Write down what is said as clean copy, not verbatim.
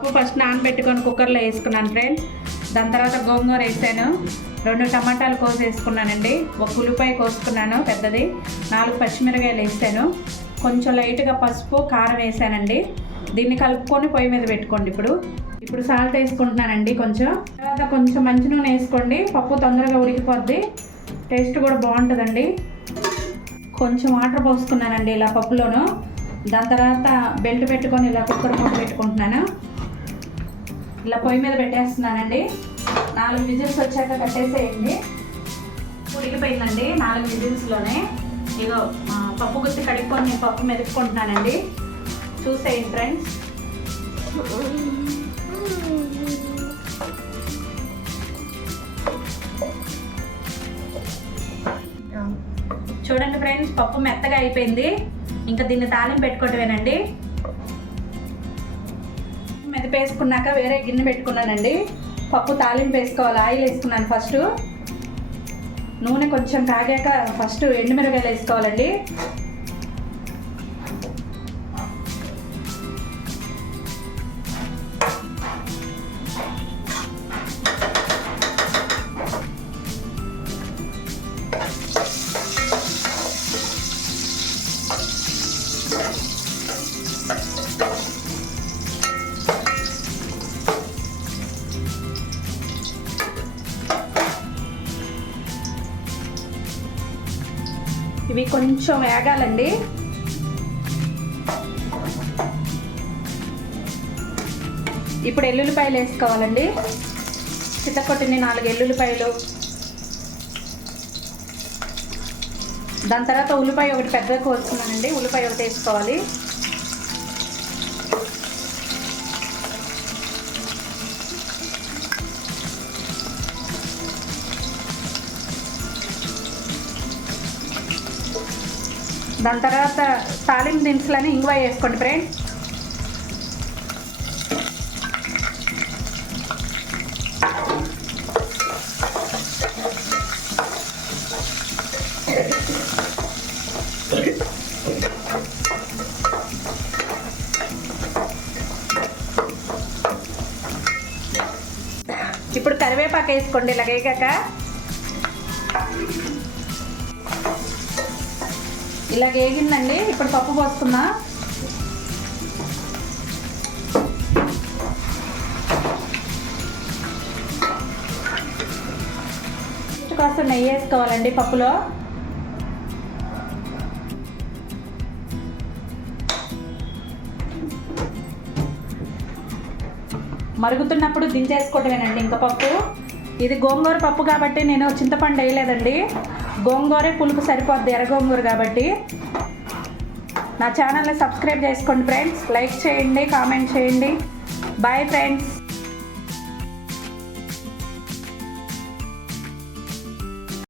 పప్పు ఫస్ట్ నానబెట్టుకొని కుక్కర్లో వేసుకున్నాను ఫ్రెండ్స్. దాని తర్వాత గోంగూర వేసాను, 2 టమాటాలు కోసి వేసుకున్నానండి, 1 ఉల్లిపాయ కోసుకున్నాను పెద్దది, 4 పచ్చిమిరకాయలు వేసాను, కొంచెం లైట్గా పసుపు కారం వేసానండి. దీన్ని కలుపుకొని పొయ్యి మీద పెట్టుకోండి. ఇప్పుడు సాల్ట్ వేసుకుంటున్నానండి కొంచెం. తర్వాత కొంచెం మంచి నూనె వేసుకోండి, పప్పు తొందరగా ఉడికిపోద్ది, టేస్ట్ కూడా బాగుంటుందండి. కొంచెం వాటర్ పోసుకున్నానండి ఇలా పప్పులోను. దాని తర్వాత బెల్ట్ పెట్టుకొని ఇలా కుక్కర్ మూత పెట్టుకుంటున్నాను. ఇలా పొయ్యి మీద పెట్టేస్తున్నానండి. 4 విజిల్స్ వచ్చాక కట్టేసేయండి. ఉడికిపోయిందండి 4 విజిల్స్లోనే. ఇదో పప్పు గుత్తి కడుక్కొని నేను పప్పు మెదుపుకుంటున్నానండి, చూసేయండి ఫ్రెండ్స్. చూడండి ఫ్రెండ్స్, పప్పు మెత్తగా అయిపోయింది. ఇంకా దీన్ని తాలింపు పెట్టుకోవటమేనండి. మెదిపేసుకున్నాక వేరే గిన్నె పెట్టుకున్నానండి. పప్పు తాలింపు వేసుకోవాలి. ఆయిల్ వేసుకున్నాను ఫస్ట్. నూనె కొంచెం కాగాక ఫస్ట్ ఎండుమిరగాయలు వేసుకోవాలండి. ఇవి కొంచెం వేగాలండి. ఇప్పుడు ఎల్లుల్లిపాయలు వేసుకోవాలండి. చితకొట్టిన 4 ఎల్లుల్లిపాయలు. దాని తర్వాత ఉల్లిపాయ ఒకటి పెద్దగా కోసుకున్నానండి, ఉల్లిపాయ ఒకటి వేసుకోవాలి. దాని తర్వాత తాలింపు దినుసులని ఇంగువ వేసుకోండి ఫ్రెండ్స్. ఇప్పుడు కరివేపాకు వేసుకోండి ఇలా వేగాక. ఇలా వేగిందండి. ఇప్పుడు పప్పు పోసుకుందాం. కాస్త నెయ్యి వేసుకోవాలండి పప్పులో. మరుగుతున్నప్పుడు దించేసుకోవటమేనండి ఇంకా పప్పు. ఇది గోంగూర పప్పు కాబట్టి నేను చింతపండు వేయలేదండి. గోంగూరే పులుపు సరిపోద్ది, ఎర్ర గోంగూర కాబట్టి. నా ఛానల్ని సబ్స్క్రైబ్ చేసుకోండి ఫ్రెండ్స్. లైక్ చేయండి, కామెంట్ చేయండి. Bye friends.